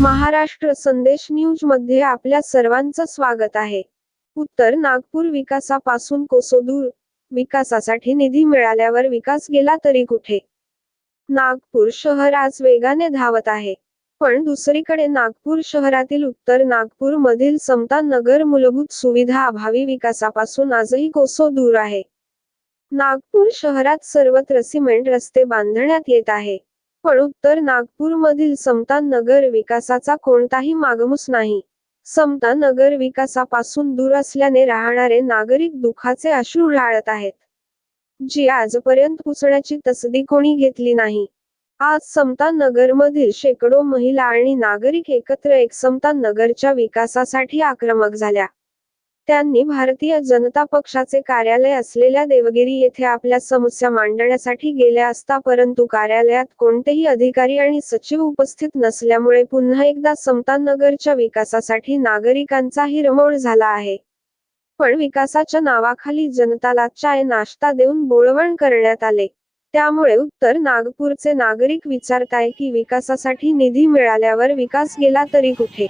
महाराष्ट्र संदेश न्यूजमध्ये आपल्या सर्वांचं स्वागत आहे. उत्तर नागपूर विकासापासून कोसोदूर विकासासाठी निधी मिळाल्यावर विकास गेला तरी कुठे? नागपूर शहर आज वेगाने धावत आहे. पण दुसरीकडे नागपूर शहरातील उत्तर नागपूर मधील समता नगर मूलभूत सुविधा अभावी विकासापासून आजही कोसो दूर आहे. नागपूर शहरात सर्वत्र सिमेंट रस्ते बांधण्यात येत आहे. पण उत्तर नागपूर मधील समता नगर विकासाचा कोणताही मागमूस नाही. समता नगर विकासापासून दूर असल्याने राहणारे नागरिक दुःखाचे अश्रू ढाळत आहेत. जी आजपर्यंत पुसण्याची तसदी कोणी घेतली नाही. आज समता नगर मधील शेकडो महिला आणि नागरिक एकत्र एक समता नगरच्या विकासासाठी आक्रमक झाल्या. त्यांनी भारतीय जनता पक्षाचे कार्यालय असलेल्या देवगिरी येथे आपल्या समस्या मांडण्यासाठी गेल्या असता परंतु कार्यालयात कोणतेही अधिकारी आणि सचिव उपस्थित नसल्यामुळे पुन्हा एकदा समतानगरच्या विकासासाठी नागरिकांचा हिरमोड झाला आहे. पण विकासाच्या नावाखाली जनताला चाय नाश्ता देऊन बोळवण करण्यात आले. त्यामुळे उत्तर नागपूरचे नागरिक विचारताय की विकासासाठी निधी मिळाल्यावर विकास गेला तरी कुठे?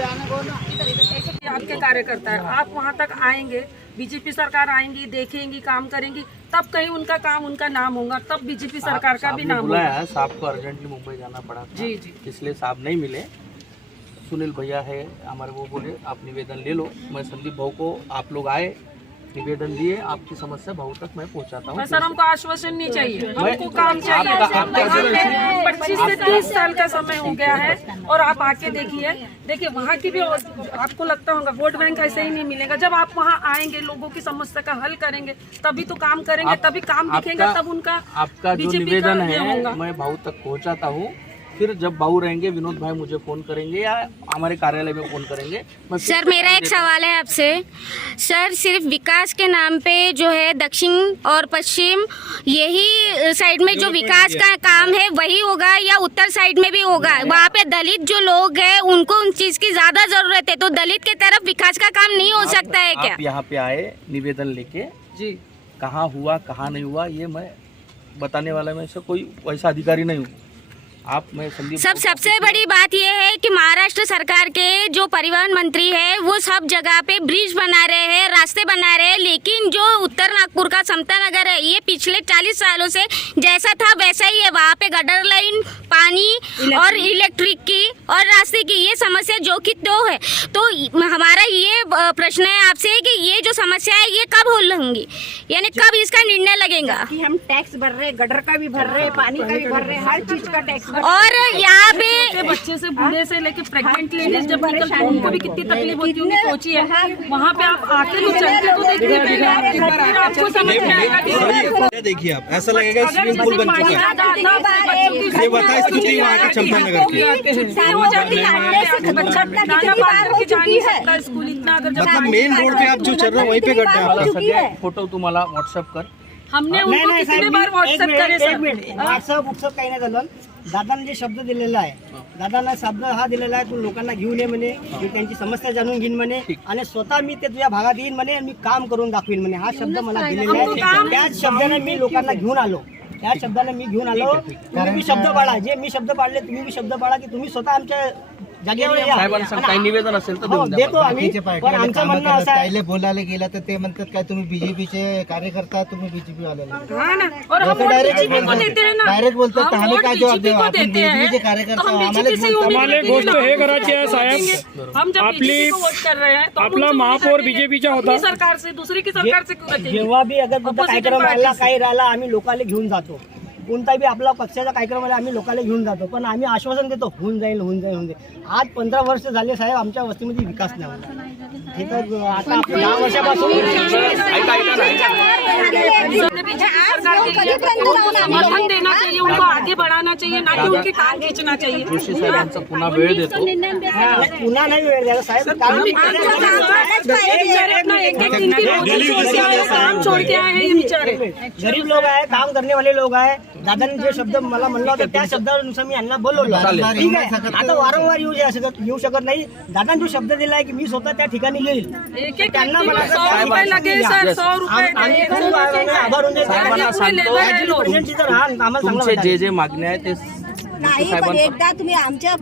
आपके कार्यकर्ता है। आप वहाँ तक आएँगे बीजेपी सरकार आएँगी देखेंगी काम करेंगी तब कहीं उनका काम उनका नाम होगा तब बीजेपी सरकार का भी नाम होगा। साहब को अर्जेंटली मुंबई जाना पड़ा था जी जी। इसलिए साहब नहीं मिले। सुनील भैया है हमारे वो बोले आप निवेदन ले लो। मैं संदीप भाव को आप लोग आए निवेदन दिए आपकी समस्या भाऊ तक मैं पहुंचाता हूँ। सर हमको आश्वासन नहीं चाहिए। हमको काम चाहिए। पच्चीस से तीस साल का समय हो गया है और आप आके देखिए। देखिए वहाँ की भी आपको लगता होगा वोट बैंक ऐसे ही नहीं मिलेगा। जब आप वहाँ आएँगे लोगों की समस्या का हल करेंगे तभी तो काम करेंगे तभी काम दिखेगा तब उनका आपका जो निवेदन। है मैं भाऊ तक पहुँचाता हूँ। फिर जब भाऊ रहेंगे विनोद भाई मुझे फ़ोन करेंगे या हमारे कार्यालय में फ़ोन करेंगे सर मेरा एक सवाल है आपसे। सर सिर्फ़ विकास के नाम पे जो है दक्षिण और पश्चिम यही साइड में जो विकास का काम है वही होगा या उत्तर साइड में भी होगा? वहाँ पे दलित जो लोग हैं उनको उन चीज़ की ज़्यादा ज़रूरत है तो दलित के तरफ़ विकास का काम नहीं हो आप- सकता है क्या? यहाँ पे आए निवेदन लेके जी। कहाँ हुआ कहाँ नहीं हुआ ये मैं बताने वाला मैं कोई वैसा अधिकारी नहीं हूँ। आप मैं संदीप सब सबसे बड़ी बात यह है सरकार के जो परिवहन मंत्री है वो सब जगह पे ब्रिज बना रहे हैं रास्ते बना रहे हैं लेकिन जो उत्तर नागपुर का समता नगर है ये पिछले 40 सालों से जैसा था वैसा ही है। वहाँ पे गटर लाइन पानी और इलेक्ट्रिक की और रास्ते की ये समस्या जो कि दो है। तो हमारा ये प्रश्न है आपसे कि ये जो समस्या है ये कब हल होंगी? यानी कब इसका निर्णय लगेगा? कि हम टैक्स भर रहे हैं गटर का भी भर रहे हैं पानी का भी भर रहे हैं हर चीज़ का टैक्स और यहाँ पे बच्चे से बूढ़े से लेके प्रेग्नेंट लेडीज़ जब निकलते हैं उनको भी कितनी तकलीफ़ होती होगी सोचिए। वहाँ पे आप आके तो चल के तो देखिए आपको समझ में आएगा देखिए आप ऐसा लगेगा स्विमिंग पूल बन चुका है ये बताए स्थिति वहाँ की क्षमता नगर की हो। है मतलब मेन रोड पे आप जो चल रहे हो वहीं पे गड्ढा है फ़ोटो तुम्हाला व्हॉट्सअप कर। हमने उनको कितने बार व्हाट्सएप करे सर? व्हॉट्सअप काही नाही झालं दादाने जे शब्द दिलेला आहे दादानं शब्द हा दिलेला आहे तू लोकांना घेऊन ये म्हणे मी त्यांची समस्या जाणून घेईन म्हणे आणि स्वतः मी ते तुझ्या भागात येईन म्हणे आणि मी काम करून दाखवीन म्हणे. हा शब्द मला दिलेला आहे. त्याच शब्दाने मी लोकांना घेऊन आलो. त्या शब्दाने मी घेऊन आलो. तुम्ही शब्द पाळा. जे मी शब्द पाळले तुम्ही बी शब्द पाळा की तुम्ही स्वतः आमच्या. साहेबांना काही निवेदन असेल तर हो, देऊन द्या. देतो आम्ही पण आमचं म्हणणं असं आहे पहिले बोलायला गेला तर ते म्हणतात काय तुम्ही बीजेपीचे कार्यकर्ता तुम्ही बीजेपी वाले हाँ ना. और हम वोट बीजेपी को देते हैं ना. डायरेक्ट बोलतात हम आम्ही वोट काय जवाब बीजेपी देऊ? को आपण देते हैं. बीजेपीचे तो कार्यकर्ता हम आम्हाला बीजेपी से उम्मीद आम्हाला रखते हैं गोष्ट हे करायची आहे, साहेब. देंगे। हम जब आपली- बीजेपी को वोट कर रहे हैं तो हम आपला उनसे उम्मीद महापौर रखेंगे। बीजेपीचा होता. अपनी सरकार से दूसरी की सरकार से क्यों रखेंगे जेव्हा बी अगर party राहिला से. काही राहिला आम्ही लोकांना घेऊन जातो. कोणता बी आपला पक्षाचा कार्यक्रम आला आम्ही लोकांना घेऊन जातो. पण आम्ही आश्वासन देतो होऊन जाईल होऊन जाईल होऊन जाईल. आज पंधरा वर्ष झाले साहेब आमच्या वस्तीमध्ये विकास नाही झाला. हे तर आता आपण दहा वर्षापासून समर्थन देना चाहिए उनको आगे बढ़ाना चाहिए ना कि उनकी टांग खींचना चाहिए साहेबांचा पुन्हा वेळ देतो पुन्हा नाही वेळ द्यायला साहेब काम छोड़ के आए हैं ये बेचारे गरीब लोक आहे काम करण्यावाले लोक आहे दादांनी जे शब्द मला म्हणला होता त्या शब्दानुसार मी यांना बोलवलं. ठीक आहे आता वारंवार येऊ शकत येऊ शकत नाही दादांनी जो शब्द दिलाय की मी स्वतः त्या ठिकाणी येईल त्यांना मला सौ रुपए लगे सर सौ रुपए साहेबांना सांगतो तुमचे. जे जे मागणे आहे ते एकदा तुम्ही आमच्या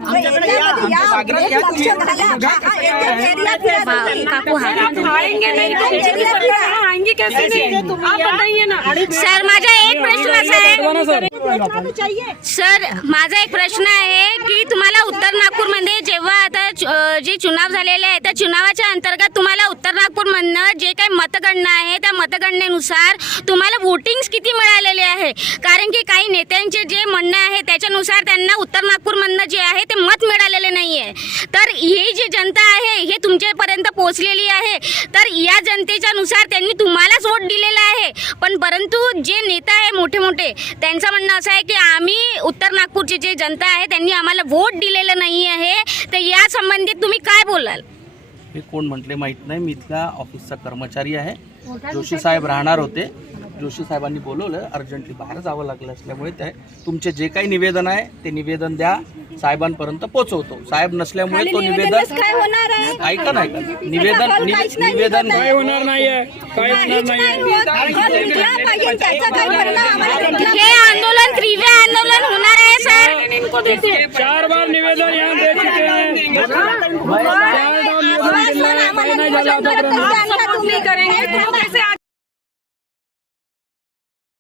सर माझा एक प्रश्न असा आहे. सर माझा एक प्रश्न आहे की तुम्हाला उत्तर नागपूरमध्ये जेव्हा आता जे चुनाव झालेले आहे त्या चुनावाच्या अंतर्गत नागपूरमधनं जे काही मतगणना आहे त्या मतगणनेनुसार तुम्हाला वोटिंग्स किती मिळालेले आहे? कारण की काही नेत्यांचे जे म्हणणं आहे त्याच्यानुसार त्यांना उत्तर नागपूरमधनं जे आहे ते मत मिळालेले नाही आहे तर ही जी जनता आहे हे तुमच्यापर्यंत पोहोचलेली आहे. तर या जनतेच्या नुसार त्यांनी तुम्हालाच वोट दिलेला आहे. पण परंतु जे नेता आहे मोठे मोठे त्यांचं म्हणणं असं आहे की आम्ही उत्तर नागपूरची जे जनता आहे त्यांनी आम्हाला वोट दिलेलं नाही आहे तर या संबंधित तुम्ही काय बोलाल? हे कोण म्हटले माहीत नाही. मी इथला ऑफिसचा कर्मचारी आहे. जोशी साहेब राहणार होते. जोशी साहेबांनी बोलवलं अर्जंटली बाहेर जावं लागलं असल्यामुळे ते तुमचे जे काही निवेदन आहे ते निवेदन द्या. साहेबांपर्यंत पोहोचवतो. साहेब नसल्यामुळे तो निवेदन काय होणार आहे? ऐका ना ऐका. निवेदन निवे- निवेदन काय होणार नाहीये? काय होणार पाहिजे त्याचा काय परिणाम आम्हाला भेटला हे आंदोलन तीव्र आंदोलन होणार आहे सर इनको देते हैं चार बार निवेदन यहाँ दे चुके हैं आम्हाला भेटला. आप सब नहीं करेंगे तो कैसे